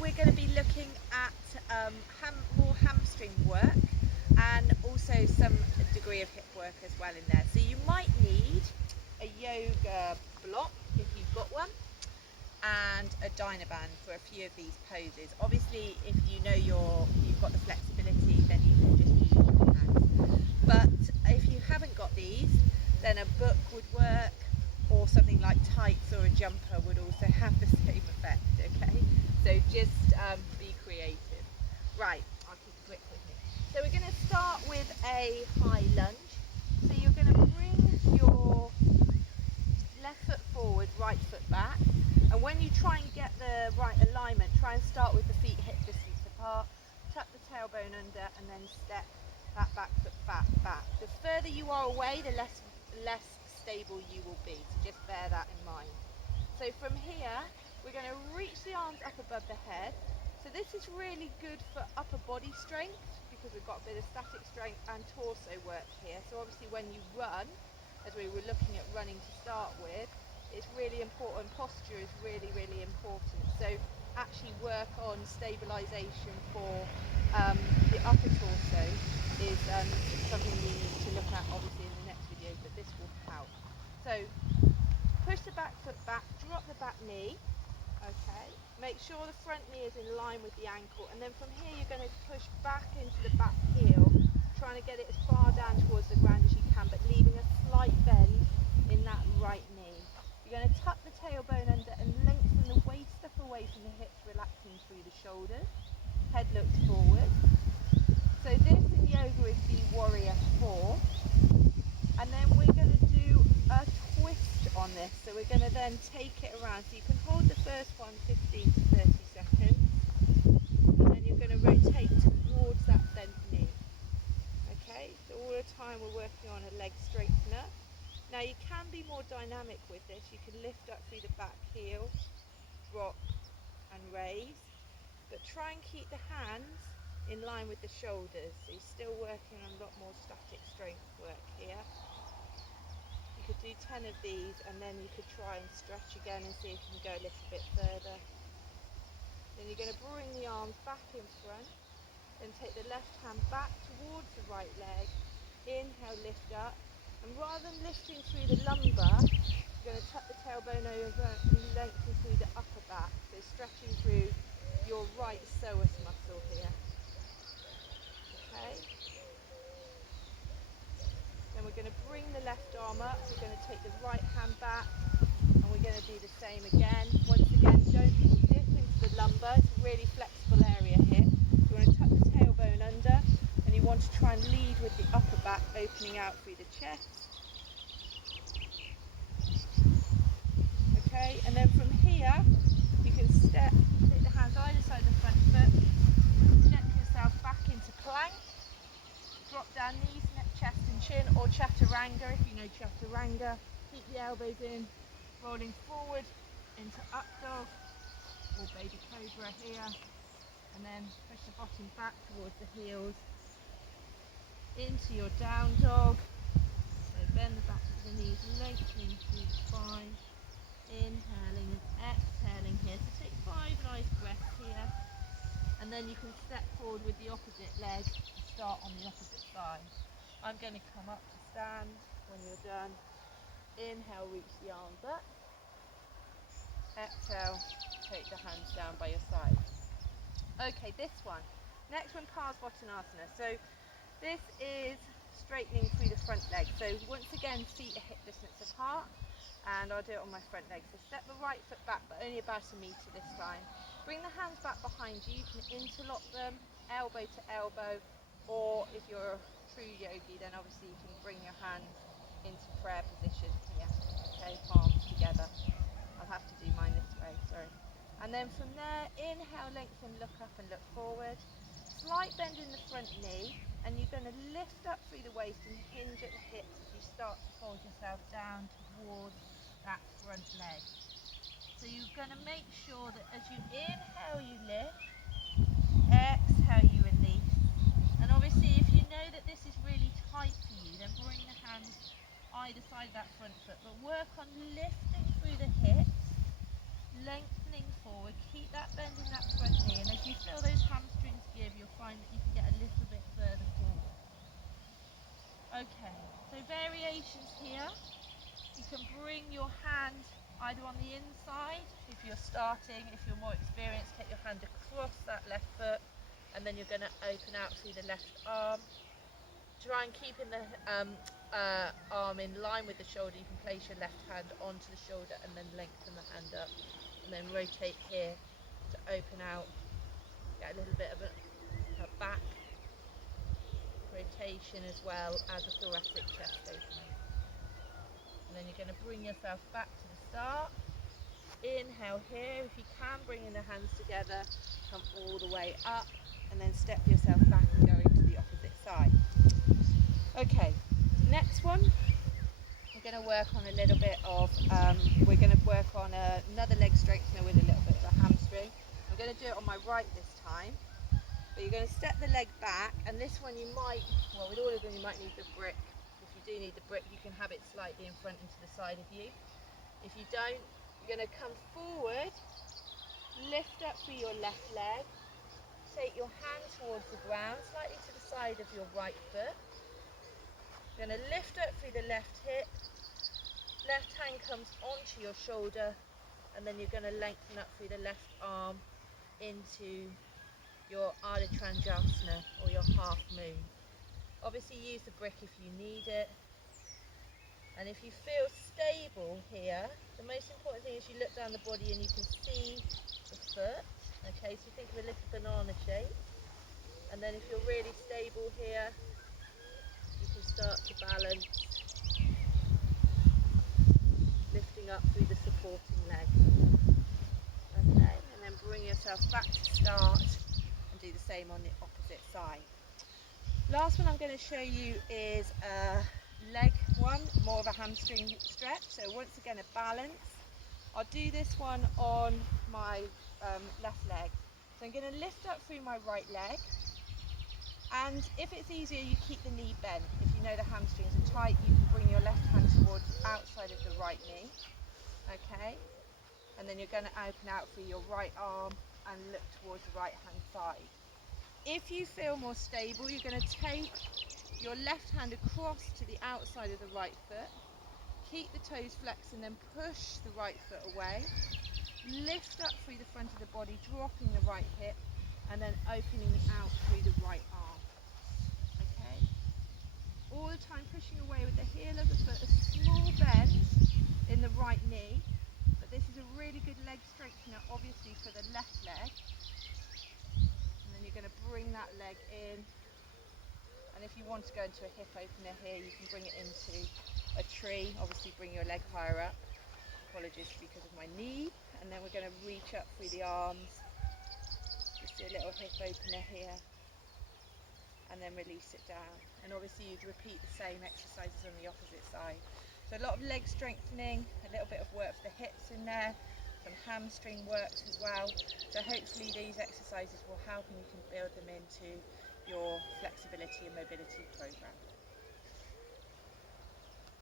we're going to be looking at more hamstring work and also some degree of hip work as well in there. So you might need a yoga block if you've got one, and a Dynaband for a few of these poses. Obviously, if you know you've got the flexibility, then you can just use your hands. But if you haven't got these, then a book would work, or something like tights or a jumper would also have the same effect. Okay, so just be creative. Right, I'll keep it quick with me. So we're going to start with a high lunge. So you're going to bring your left foot forward, right foot back, and when you try and get the right alignment, try and start with the feet hip distance apart, tuck the tailbone under, and then step that back foot back. The further you are away, the less stable you will be, so just bear that in mind. So from here, we're going to reach the arms up above the head. So this is really good for upper body strength because we've got a bit of static strength and torso work here. So obviously when you run, as we were looking at running to start with, it's really important. Posture is really, really important. So actually work on stabilisation for the upper torso is something we need to look at obviously in the next video, but this will help. So push the back foot back, drop the back knee, okay, make sure the front knee is in line with the ankle, and then from here you're going to push back into the back heel, trying to get it as far down towards the ground as you can, but leaving a slight bend in that right knee. You're going to tuck the tailbone under and lengthen the waist up away from the hips, relaxing through the shoulders. Head looks forward. So this in yoga is the warrior 4. And then we're going to do a twist on this. So we're going to then take it around. So you can hold the first one 15 to 30 seconds. And then you're going to rotate towards that bent knee. Okay, so all the time we're working on a leg strengthener. Now you can be more dynamic with this. You can lift up through the back heel, drop and raise, but try and keep the hands in line with the shoulders. So you're still working on a lot more static strength work here. You could do 10 of these and then you could try and stretch again and see if you can go a little bit further. Then you're going to bring the arms back in front, then take the left hand back towards the right leg, inhale, lift up. And rather than lifting through the lumbar, you're going to tuck the tailbone over and lengthen through the upper back. So stretching through your right psoas muscle here. Okay. Then we're going to bring the left arm up. So we're going to take the right hand back and we're going to do the same again. Once again, don't dip into the lumbar. It's a really flexible area here. You want to tuck the tailbone under and you want to try and lead with the upper back opening out through the chest. Okay, and then from here you can step, take the hands either side of the front foot, step yourself back into plank, drop down knees, neck, chest and chin, or chaturanga if you know chaturanga. Keep the elbows in, rolling forward into up dog or baby cobra here, and then push the bottom back towards the heels into your down dog. So bend the back of the knees, lengthening through the spine, inhaling and exhaling here. So take 5 nice breaths here, and then you can step forward with the opposite leg and start on the opposite side. I'm going to come up to stand. When you're done, inhale, reach the arms up. Exhale, take the hands down by your side. Okay, this one. Next one, Parsvottanasana. So this is straightening through the front leg. So once again, feet are hip distance apart, and I'll do it on my front leg. So step the right foot back, but only about a metre this time. Bring the hands back behind you. You can interlock them, elbow to elbow, or if you're a true yogi, then obviously you can bring your hands into prayer position here. Okay, palms together. I'll have to do mine this way, sorry. And then from there, inhale, lengthen, look up and look forward. Slight bend in the front knee, and you're going to lift up through the waist and hinge at the hips as you start to fold yourself down towards that front leg. So you're going to make sure that as you inhale, you lift, exhale, you release. And obviously, if you know that this is really tight for you, then bring the hands either side of that front foot, but work on lifting through the hips, lengthening forward, keep that bend in that front knee, Okay, so variations here. You can bring your hand either on the inside if you're starting. If you're more experienced, take your hand across that left foot, and then you're going to open out through the left arm. Try and keep in the arm in line with the shoulder. You can place your left hand onto the shoulder and then lengthen the hand up, and then rotate here to open out. Get a little bit of a back rotation as well as a thoracic chest opening. And then you're going to bring yourself back to the start. Inhale here. If you can, bringing the hands together, come all the way up, and then step yourself back and go into the opposite side. Okay, next one, we're going to work on a little bit of, we're going to work on another leg strengthener with a little bit of a hamstring. I'm going to do it on my right this time. But you're going to step the leg back, and this one you might, well, with all of them you might need the brick. If you do need the brick, you can have it slightly in front and to the side of you. If you don't, you're going to come forward, lift up through your left leg, take your hand towards the ground, slightly to the side of your right foot. You're going to lift up through the left hip, left hand comes onto your shoulder, and then you're going to lengthen up through the left arm into your Ardha Chandrasana or your half moon. Obviously use the brick if you need it. And if you feel stable here, the most important thing is you look down the body and you can see the foot. Okay, so think of a little banana shape. And then if you're really stable here, you can start to balance, lifting up through the supporting leg. Okay, and then bring yourself back to start. Do the same on the opposite side. Last one I'm going to show you is a leg one, more of a hamstring stretch. So once again a balance. I'll do this one on my left leg. So I'm going to lift up through my right leg, and if it's easier you keep the knee bent. If you know the hamstrings are tight, you can bring your left hand towards the outside of the right knee. Okay, and then you're going to open out through your right arm and look towards the right hand side. If you feel more stable, you're going to take your left hand across to the outside of the right foot, keep the toes flexed and then push the right foot away, lift up through the front of the body, dropping the right hip and then opening out through the right arm. Okay, all the time pushing away with the heel of the foot, a small bend in the right knee, but this is a really good leg strengthener obviously for the left leg. And then you're going to bring that leg in, and if you want to go into a hip opener here, you can bring it into a tree. Obviously bring your leg higher up. Apologies because of my knee. And then we're going to reach up through the arms, just do a little hip opener here, and then release it down. And obviously you'd repeat the same exercises on the opposite side. So a lot of leg strengthening, a little bit of work for the hips in there, some hamstring works as well. So hopefully these exercises will help and you can build them into your flexibility and mobility program.